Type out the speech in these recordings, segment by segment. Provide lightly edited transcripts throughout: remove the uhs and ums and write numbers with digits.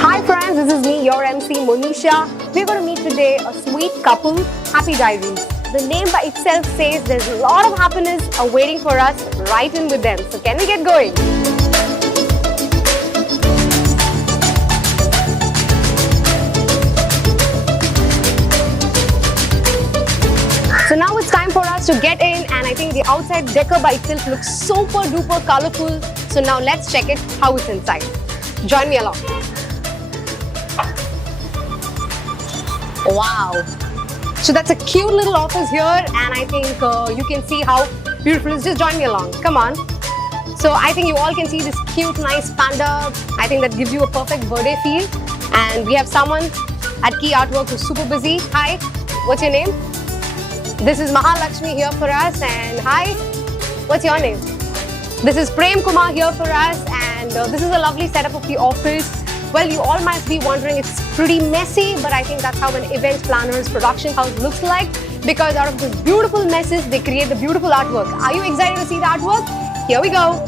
Hi friends, this is me, your Emcee, Monisha. We're going to meet today a sweet couple, Happy Diaries. The name by itself says there's a lot of happiness awaiting for us right in with them. So can we get going? So now it's time for us to get in, and I think the outside decor by itself looks super duper colorful. So now let's check it how it's inside. Join me along. Wow. So that's a cute little office here, and I think you can see how beautiful it is. Just join me along. Come on. So I think you all can see this cute, nice panda. I think that gives you a perfect birthday feel. And we have someone at Key Artwork who's super busy. Hi, what's your name? This is Mahalakshmi here for us, and hi, what's your name? This is Prem Kumar here for us, and this is a lovely setup of the office. Well, you all must be wondering, it's pretty messy, but I think that's how an event planner's production house looks like, because out of these beautiful messes, they create the beautiful artwork. Are you excited to see the artwork? Here we go.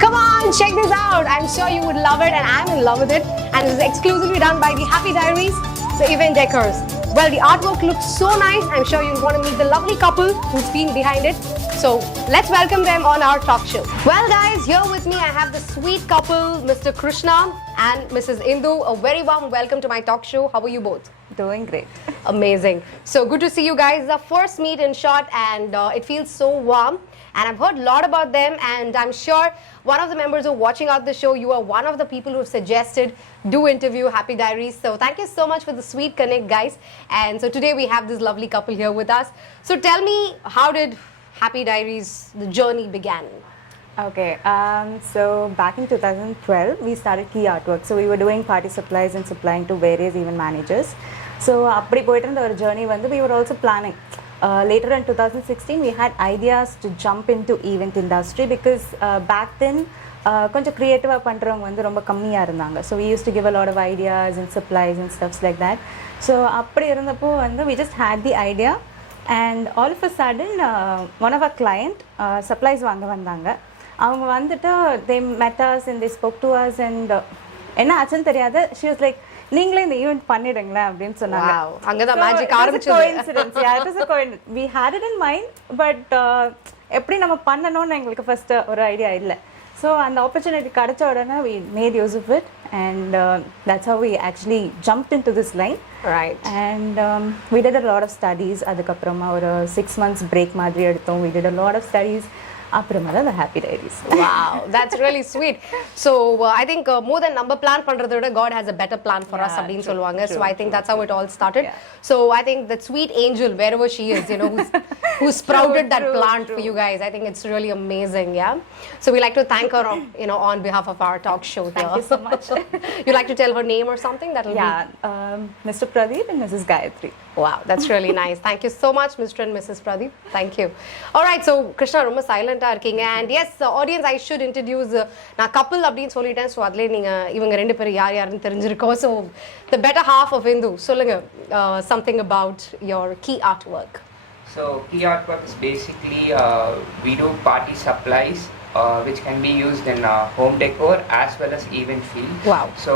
Come on, check this out. I'm sure you would love it, and I'm in love with it. And this is exclusively done by the Happy Diaries, the event decors. Well, the artwork looks so nice. I'm sure you want to meet the lovely couple who's been behind it. So let's welcome them on our talk show. Well guys, here with me I have the sweet couple, Mr. Krishna and Mrs. Indhu. A very warm welcome to my talk show. How are you both? Doing great. Amazing. So good to see you guys. The first meet in short, and it feels so warm. And I've heard a lot about them, and I'm sure one of the members who are watching out the show, you are one of the people who have suggested do interview Happy Diaries. So thank you so much for the sweet connect, guys. And so today we have this lovely couple here with us. So tell me, how did Happy Diaries, the journey began? Okay, so back in 2012, we started Key Artwork. So we were doing party supplies and supplying to various event managers. So அப்படி போயிட்டு இருந்த ஒரு journey வந்து we were also planning. Later in 2016, we had ideas to jump into event industry because back then, கொஞ்சம் creative பண்றவங்க வந்து ரொம்ப கம்மியா இருந்தாங்க. So we used to give a lot of ideas and supplies and stuff like that. So அப்படி இருந்தப்போ வந்து we just had the idea, and all of a sudden one of our client supplies வாங்க வந்தாங்க. அவங்க வந்துட்டு they met us and they spoke to us, and என்ன ஆச்சுன்னு தெரியாது, she was like, நீங்களே இந்த ஈவென்ட் பண்ணிடுங்களேன் அப்படின்னு சொன்னாங்க. அங்கதான் மேஜிக் ஆரம்பிச்சது. Coincidence. Yeah, it was a coincidence. We had it in mind, but எப்படி நம்ம பண்ணணும்னு எங்களுக்கு ஃபர்ஸ்ட் ஒரு ஐடியா இல்லை. ஸோ அந்த ஆப்பர்ச்சுனிட்டி கிடைச்ச உடனே we made use of it, and that's how we actually jumped into this line. Right. And we did a lot of studies. அதுக்கப்புறமா ஒரு 6 months break மாதிரி எடுத்தோம். We did a lot of studies. அப்புறமா the Happy Diaries. Wow, that's really sweet. So I think more than number plan பண்றதை விட God has a better plan for us அப்படின்னு சொல்லுவாங்க. So I think that's how it all started. Yeah. So I think that sweet angel, wherever she is, you know, who sprouted that plant for you guys. I think it's really amazing. Yeah. So we like to thank her, you know, on behalf of our talk show here. Thank you so much. You like to tell her name or something? That'll be. Mr. Pradeep and Mrs. Gayatri. Wow, that's really nice. Thank you so much, Mr. and Mrs. Pradeep. Thank you. All right, so Krishna ரொம்ப சைலண்டா இருக்கீங்க. And yes, audience, I should introduce நான் couple அப்படின்னு சொல்லிட்டேன். So அதுல நீங்க இவங்க ரெண்டு பேரும் யார் யாருன்னு தெரிஞ்சிருக்கோம். So the better half of Indhu, சொல்லுங்க something about your Key Artwork. So Key Artwork is basically we do party supplies which can be used in home decor as well as event field. Wow. So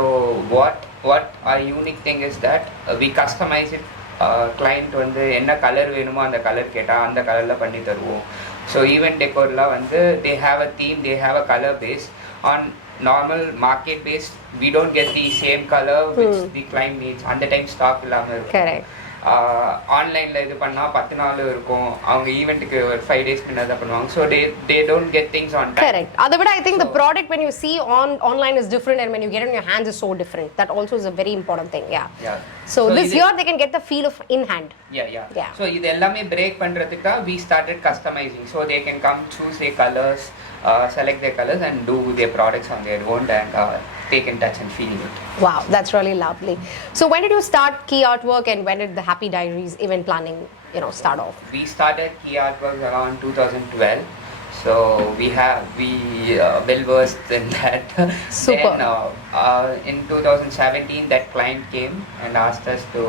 what our unique thing is that we customize it. Client வந்து என்ன colour வேணுமோ அந்த colour கேட்டால் அந்த கலரில் பண்ணி தருவோம். So event டெக்கோரில் வந்து they have a theme, they have a color base. On normal market based, we don't get the same color which the client needs. அந்த டைம் ஸ்டாக் இல்லாமல் இருக்கும். Correct. ஆன்லைனில் இது பண்ணால் 10 நாள் இருக்கும். அவங்க ஈவெண்ட்டுக்கு ஒரு 5 days முன்னாடி தான் பண்ணுவாங்க. So they don't get things on time. Correct. அதை விட I think the product when you see online is different, and when you get it in your hands is so different. That also is a very important thing. Yeah. So this here they can get the feel of in hand. Yeah. So இது எல்லாமே break பண்றதுக்காக we started customizing, so they can come choose their colors, select their colors and do their products on their own, and they can touch and feel it. Wow, that's really lovely. So when did you start Key Artwork, and when did the Happy Diaries event planning, you know, start off? We started Key Artwork around 2012. So we well versed in that. Super. Then in 2017 that client came and asked us to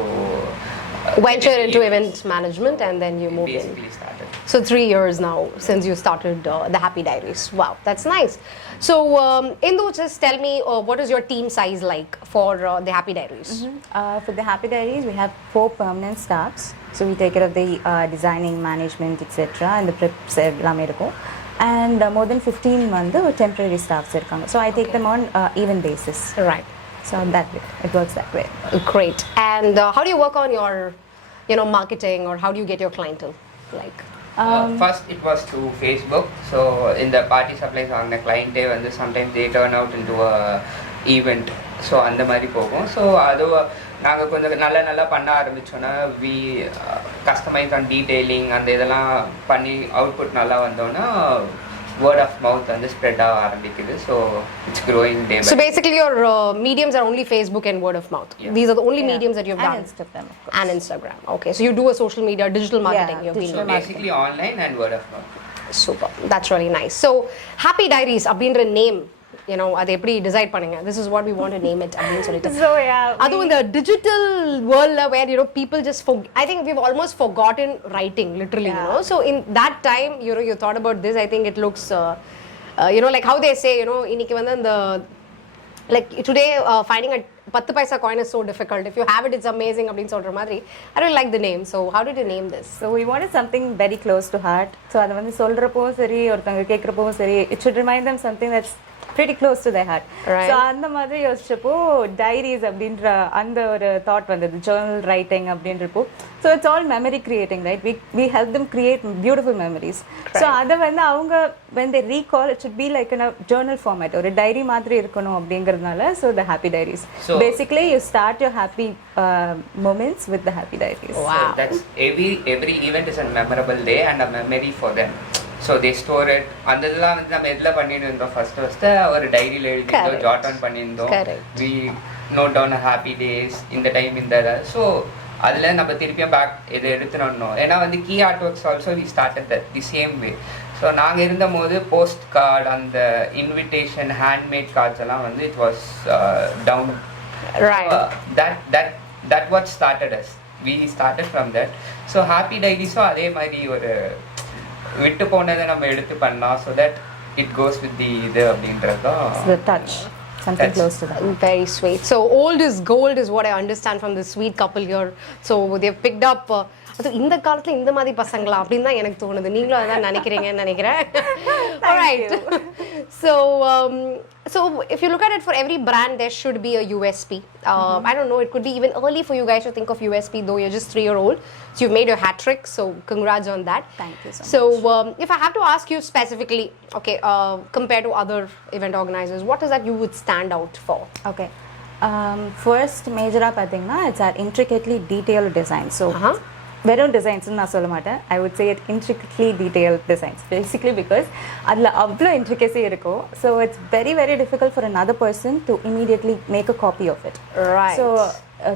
venture into event management, and then you moved basically in. Started. So 3 years now since you started the Happy Diaries. Wow, that's nice. So Indhu, just tell me what is your team size like for the Happy Diaries? For the Happy Diaries, we have 4 permanent staffs. So we take care of the designing, management, etc. and the preps எல்லாமே இருக்கும். And more than 15 வந்து temporary staffs இருக்காங்க. So I take them on even basis. Right. So that way, it works that way. Great. And how do you work on your, marketing, or how do you get your clientele? Like, first it was through Facebook. So in the party supplies on the client day, and sometimes they turn out into a event. So அந்த மாதிரி போகும். So அது நாங்கள் கொஞ்சம் நல்லா பண்ண ஆரம்பித்தோன்னா we customise on detailing அந்த இதெல்லாம் பண்ணி அவுட்புட் நல்லா வந்தோன்னா word of mouth வந்து spread ஆக ஆரம்பிக்குது. So it's growing day by day. So basically your mediums are only Facebook and word of mouth. Yeah. These are the only mediums that you've done. And Instagram, of course. And Instagram. Okay, so you do a social media, digital marketing. You've been So doing. basically online and word of mouth. Super. That's really nice. So Happy Diaries அப்படின்ற name அதை எப்படி decide பண்ணுங்க? This is what we want to name it அப்படின்னு சொல்லிட்டு. So yeah. அதுவும் இந்த digital world where people just I think we've almost forgotten writing literally, So in that time, you thought about this. I think it looks like how they say, இன்னைக்கு வந்து அந்த like today finding a 10 paisa coin is so difficult. If you have it, it's amazing அப்படின்னு சொல்ற மாதிரி. I really like the name. So how did you name this? So we wanted something very close to heart. So அதை வந்து சொல்றப்பவும் சரி, ஒருத்தங்க கேட்குறப்பவும் சரி, it should remind them something that's pretty close to their heart. Right. So அந்த மாதிரி யோசிச்சப்போ diaries அப்படின்ற அந்த ஒரு thought வந்தது, journal writing அப்படின்றப்போ. So it's all memory creating, right? We help them create beautiful memories. Right. So அதை வந்து அவங்க when they recall, it should be like in a journal format, ஒரு diary மாதிரி இருக்கணும் அப்படிங்கிறதுனால. So the Happy Diaries. So basically you start your happy moments with the Happy Diaries. Wow. So that's every event is a memorable day and a memory for them. So they store it. அந்த இதெல்லாம் வந்து நம்ம எதில் பண்ணிட்டு இருந்தோம் first ஒரு டைரியில் எழுதிருந்தோம், ஜாட் ஆன் பண்ணியிருந்தோம். We note down happy days இந்த டைம் இந்த ஸோ அதில் நம்ம திருப்பியும் பேக் இது எடுத்துனோம். ஏன்னா வந்து key art works also we started the same way. So நாங்கள் இருந்தபோது போஸ்ட் கார்டு, அந்த இன்விடேஷன், ஹேண்ட்மேட் கார்ட்ஸ் எல்லாம் வந்து it was down. That what started us. We started from that. So happy டைரிஸும் அதே மாதிரி ஒரு விட்டு போனதை நம்ம எடுத்து பண்ணலாம். So that it goes with the இது அப்படின்றது தான். The touch. Something close to that. Very sweet. So old is gold is what I understand from this sweet couple here. So they've picked up அது இந்த காலத்துல இந்த மாதிரி பசங்களா அப்படின்னு தான் எனக்கு தோணுது. நீங்களும் அதான் நினைக்கிறீங்கன்னு நினைக்கிறேன். Alright. So if you look at it, for every brand there should be a USP. I don't know, it could be even early for you guys to think of USP, though you're just 3-year-old. So you've made your hat trick, so congrats on that. Thank you so much. So if I have to ask you specifically, okay, compared to other event organizers, what is that you would stand out for? Okay. First major-ஆ பார்த்தீங்கன்னா it's our intricately detailed design. So வெறும் டிசைன்ஸ்னு நான் சொல்ல மாட்டேன். I would say it intricately detailed designs, basically because அதில் அவ்வளோ intricacy இருக்கும். So it's very very difficult for another person to immediately make a copy of it. Right. So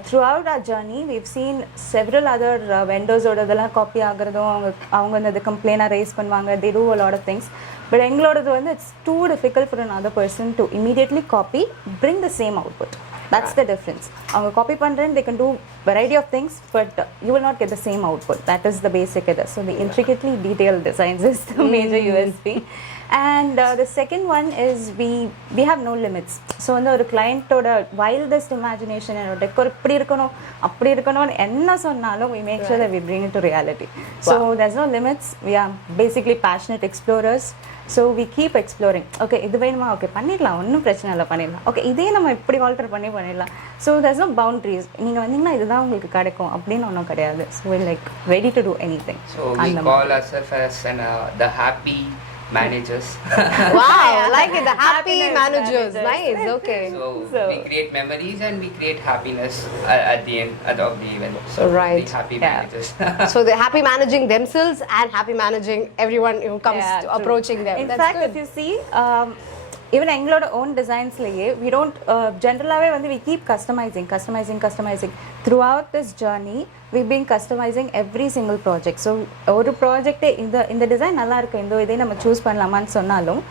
throughout our journey we've seen several other vendors ஓட இதெல்லாம் copy ஆகிறதும் அவங்க அந்த கம்ப்ளைனாக raise பண்ணுவாங்க. they do a lot of things. But எங்களோடது வந்து it's too difficult for another person to immediately copy, bring the same output. That's the difference. அவங்க காப்பி பண்ணுறேன், they can do variety of things, but you will not get the same output. That is the basic it is. So the intricately detailed designs is the major USP. And the second one is we have no limits. So வந்து ஒரு client-ஓட wildest imagination and decor இப்படி இருக்கணும் அப்படி இருக்கணும்னு என்ன சொன்னாலும் we make sure that we bring it to reality. So there's no limits. We are basically passionate explorers. So we keep exploring. Okay, இது வேணுமா? ஓகே பண்ணிடலாம், ஒன்றும் பிரச்சனை இல்லை, பண்ணிடலாம். ஓகே இதே நம்ம இப்படி ஆல்டர் பண்ணிடலாம். So there's no boundaries. நீங்கள் வந்தீங்கன்னா இதுதான் உங்களுக்கு கிடைக்கும் அப்படின்னு ஒன்றும் கிடையாது. So we're like ready to do anything. So we call ourselves as the happy managers. Wow, I like it. The happy managers. Nice. Okay. So we create memories and we create happiness at the end of the event. So Right. the happy managers. So they're happy managing themselves and happy managing everyone who comes to approaching them. In That's fact, good. if you see, even எங்களோட own designsலயே we don't generally வந்து we keep customizing throughout this journey. We've been customizing every single project. So ஒரு ப்ராஜெக்டே இந்த design நல்லா இருக்கு, இதே நம்ம choose பண்ணலாமான்னு சொன்னாலும்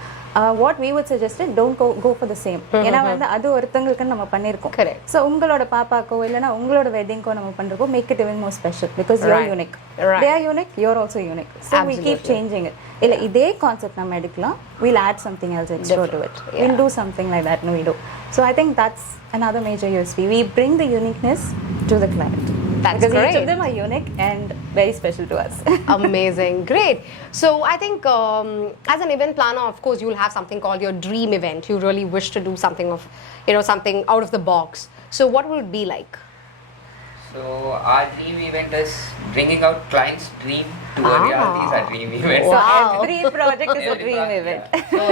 what we would suggest is don't go for the same. ஏன்னா வந்து அது ஒருத்தங்களுக்கு நம்ம பண்ணிருக்கோம். Correct. So உங்களோட பாப்பாக்கோ இல்லனா உங்களோட வெட்டிங்க்கோ நம்ம பண்றப்போ make it even more special because you are unique. They are unique, you are also unique. So we keep changing it. இல்ல இதே கான்செப்ட் நம்ம எடுக்கலாம், we'll add something else extra to it. We'll do something like that. No, we do. So I think that's another major USP. We bring the uniqueness to the client. That's because great. each of them are unique and very special to us. Amazing, great. So I think as an event planner, of course, you'll have something called your dream event. You really wish to do something of, something out of the box. So what will it be like? So our dream event is bringing out clients' dream to a reality. Is our dream event. So Wow. every project is a dream event. So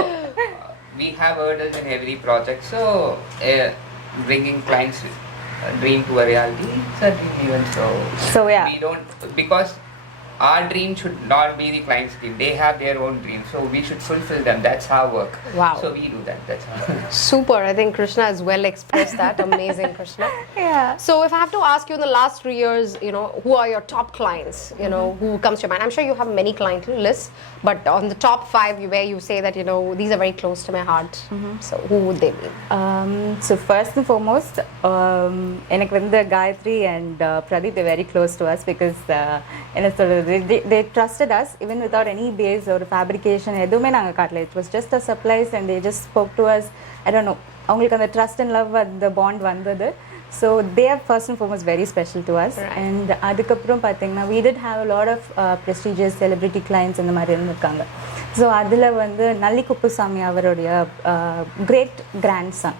we have hurdles in every project. So bringing clients' dream to a reality, it's a dream event. So yeah. we don't, because our dream should not be the client's dream. They have their own dreams, so we should fulfill them. That's our work. Wow. So we do that. That's how. Super. I think Krishna has well expressed that. Amazing, Krishna. Yeah. So if I have to ask you in the last 3 years, who are your top clients, who comes to your mind? I'm sure you have many client lists, but on the top 5 where you say that, these are very close to my heart. So who would they be? So first and foremost, எனக்கு வந்து Gayatri and Pradeep, they're very close to us because they trusted us even without any base or fabrication. எதுவுமே நாங்க காட்டல. It was just a supplies and they just spoke to us. I don't know. அவங்களுக்கு அந்த trust and love the bond வந்தது. So they are first and foremost very special to us. Right. And அதுக்கப்புறம் பார்த்தீங்கன்னா we did have a lot of prestigious celebrity clients இந்த மாதிரி இருந்திருக்காங்க. So அதில் வந்து நல்லி குப்புசாமி அவருடைய கிரேட் கிராண்ட் சன்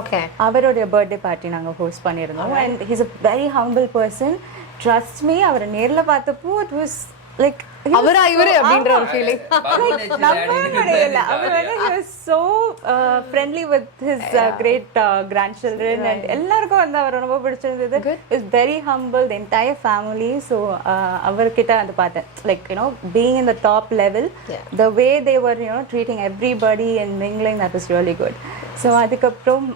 Okay. அவருடைய பர்த்டே பார்ட்டி நாங்கள் ஹோஸ்ட் பண்ணியிருந்தோம். And he's a very humble person. Trust me, அவரை நேரில் பார்த்தப்போ இட் வாஸ் லைக் அவரா இவரு அப்படின்ற ஒரு ஃபீலிங். நம்பவே முடியல. அவர் வந்து he was so friendly with his great grandchildren and எல்லாருக்கும் வந்து அவர் ரொம்ப பிடிச்சிருந்தது. Is very humble, the entire family. So அவர்கிட்ட வந்து பார்த்தேன் like being in the top level, the way they were treating everybody and mingling, that was really good. So அதுக்கப்புறம்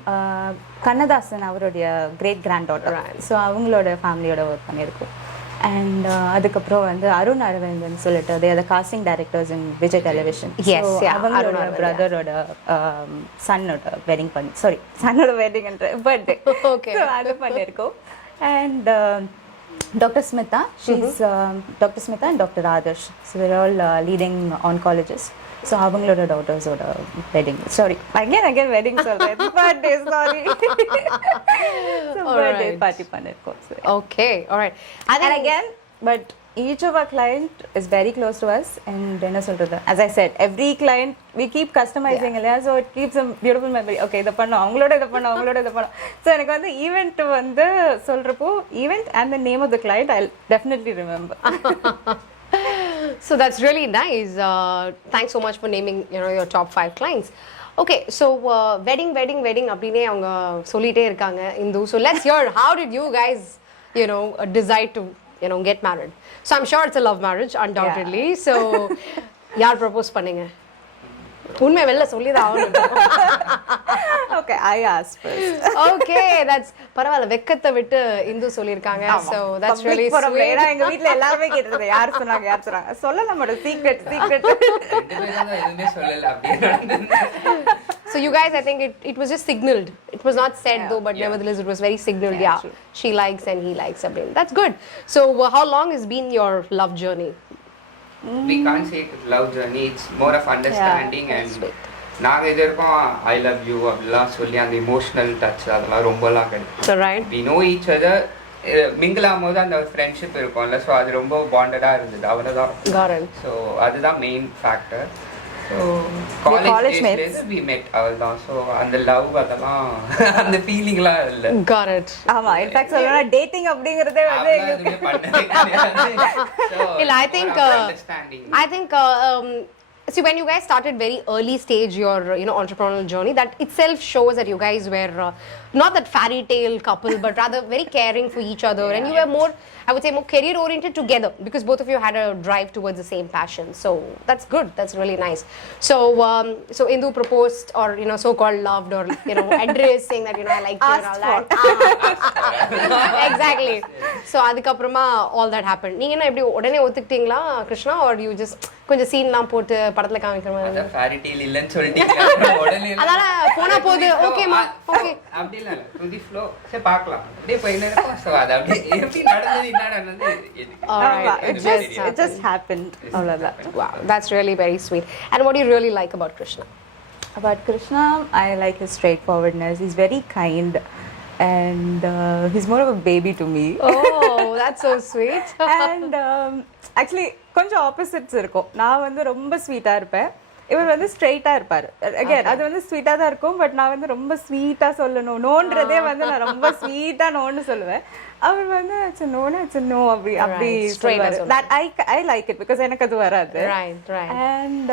கண்ணதாசன் அவருடைய great grand daughter. So அவங்களோட ஃபேமிலியோட ஒர்க் பண்ணியிருக்கோம். And அதுக்கப்புறம் வந்து அருண் அரவிந்தன் சொல்லிட்டு they are the casting directors in Vijay Television. Yes, yeah. அவங்களோட பிரதரோட சன்னோட wedding சன்னோட wedding என்ற பர்த்டே. Okay. ஸோ அது பண்ணியிருக்கோம். And Dr. Smita, she's Dr. Smita and Dr. Adarsh. So they're all leading oncologists. So அவங்களோட டாட்டர்ஸோட wedding again wedding சொல்றேன் birthday sorry birthday party பண்ணிருக்கோம். Okay, all right. And again, but each of our client is very close to us. And என்ன சொல்றது, as I said, every client we keep customizing இல்லையா, so it keeps a beautiful memory. Okay, இதை பண்ணோம், அவங்களோட இதை பண்ணோம். So எனக்கு வந்து ஈவெண்ட் வந்து சொல்றப்போ event and the name of the client I'll definitely remember. So that's really nice. Thanks so much for naming your top 5 clients. Okay, so wedding அப்படினே அவங்க சொல்லிட்டே இருக்காங்க Hindu. So let's hear, how did you guys decide to get married? So I'm sure it's a love marriage undoubtedly. So யார் propose பண்ணீங்க? உண்மை வெளில சொல்லிதான் ஆகணும். Okay, I asked first. Okay, that's பரவாயில்ல, வெக்கத்தை விட்டு இந்து சொல்லிருக்காங்க. So that's really sweet. ஏன்னா எங்க வீட்ல எல்லாரும் கேட்டிருந்தாங்க யார் சொன்னாங்க சொல்லல மாட்டோம், சீக்ரெட் எதுவுமே சொல்லல அப்படியே. So you guys, I think it was just signaled. It was not said though, but nevertheless it was very signaled. Yeah, she likes and he likes Abhin. That's good. So how long has been your love journey? We can't say it's love journey, it's more of understanding. And நாங்கள் இது இருக்கோம் I love you அப்படிலாம் சொல்லி அந்த emotional touch அதெல்லாம் ரொம்பலாம் கிடைக்கும். Right. We know each other. Mingle ஆகும்போது அந்த ஃப்ரெண்ட்ஷிப் இருக்கும்ல, ஸோ அது ரொம்ப பாண்டடாக இருந்தது, அவ்வளோதான். ஸோ அதுதான் main factor. So college we met அவ்வளோதான். ஸோ அந்த லவ் அதெல்லாம் அந்த ஃபீலிங்லாம் இல்லை. Got it. ஆமா, இன்ஃபேக்ட் சொல்லணும்னா டேட்டிங் அப்படிங்கறதே வந்து எதுவுமே பண்ணவே கிடையாது. Well, I think see, when you guys started very early stage your entrepreneurial journey, that itself shows that you guys were not that fairy tale couple, but rather very caring for each other. And you were more, I would say, more career oriented together, because both of you had a drive towards the same passion. So that's good, that's really nice. So so Indhu proposed, or so called loved, or addressed, saying that I like you and all that. Exactly. So adikaprama all that happened. நீங்க என்ன எப்படி உடனே ஒத்துக்கிட்டீங்களா Krishna, or you just கொஞ்சம் சீன்லாம் போட்டு படத்துல காமிக்கிற மாதிரி அத fairy tale இல்லன்னு சொல்லிட்டீங்க உடனே அதனால போனா போகுது ஓகேமா ஓகே அப்படி இல்ல to the flow சே பார்க்கலாம் அப்படியே போயினே இருக்கும் சோ அது அப்படியே எப்படி நடந்தது என்ன நடந்தது it just happened அவ்வளவுதான். Wow, that's really very sweet. And what do you really like about Krishna? About Krishna, I like his straightforwardness. He's very kind, and he's more of a baby to me. Oh, that's so sweet. And actually கொஞ்சம் opposites இருக்கும். நான் வந்து ரொம்ப ஸ்வீட்டா இருப்பேன், இவர் வந்து ஸ்ட்ரெயிட்டா இருப்பாரு. அகைன் அது வந்து ஸ்வீட்டா தான் இருக்கும், பட் நான் வந்து ரொம்ப ஸ்வீட்டா சொல்லணும், நோன்றதே வந்து நான் ரொம்ப ஸ்வீட்டா நோன்னு சொல்லுவேன். அவர் வந்து it's a no அப்படி சொல்வாரு. That I like it because எனக்கு அது வராது. Right. And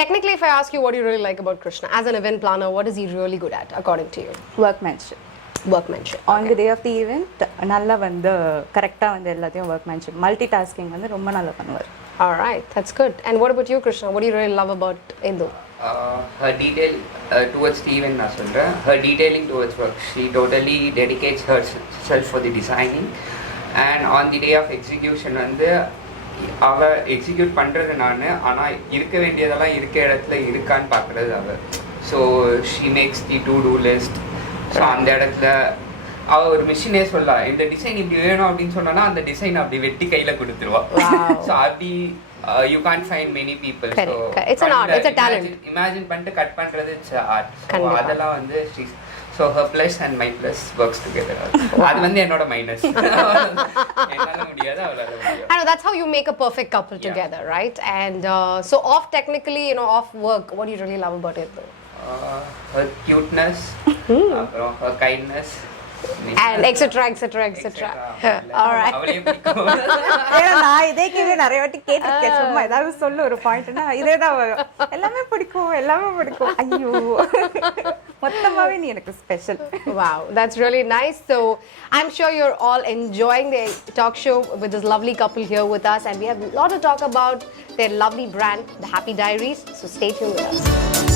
Technically, if I ask you what you really like about Krishna as an event planner, what is he really good at according to you? workmanship. On the day of the event நல்லா வந்து கரெக்ட்டா வந்து எல்லாத்தையும் workmanship, multitasking வந்து ரொம்ப நல்லா பண்ணுவார். All right, that's good. And what about you, Krishna? What do you really love about Indhu? Her detail towards the event நான் சொல்றேன். Her detailing towards work. She totally dedicates herself for the designing, and on the day of execution வந்து அவ execute பண்றது நானு, ஆனா இருக்க வேண்டியதெல்லாம் இருக்க இடத்துல இருக்கான்னு பார்க்கறது அவ. So she makes the to-do list. So அந்த இடத்துல அவ ஒரு மிஷினே சொல்லலாம், இந்த டிசைன் இப்படி வேணும் அப்படின்னு சொன்னா அந்த டிசைன் அப்படி வெட்டி கையில கொடுத்துருவா. ஸோ அப்படி you can't find many people. So it's an art, it's a talent. Imagine பண்ணிட்டு கட் பண்றது இட்ஸ் ஆர்ட். ஸோ அதெல்லாம் வந்து so her plus and my plus works together. அது வந்து என்னோட மைனஸ், என்னால முடியாது அவளால முடியும். I know that's how you make a perfect couple together, right? And so off technically, off work, what do you really love about it though? Her cuteness, her kindness, and etc. All right. நான் இதே கேள்வி நிறைய வாட்டி கேட்டிருக்கேன். சும்மா ஏதாவது சொல்ல ஒரு பாயிண்ட்னா இதே தான் வரும். எல்லாமே பிடிக்கும். ஐயோ மொத்தமாவே நீ எனக்கு special. Wow, that's really nice. So I'm sure you're all enjoying the talk show with this lovely couple here with us, and we have a lot to talk about their lovely brand, the Happy Diaries. So stay tuned with us.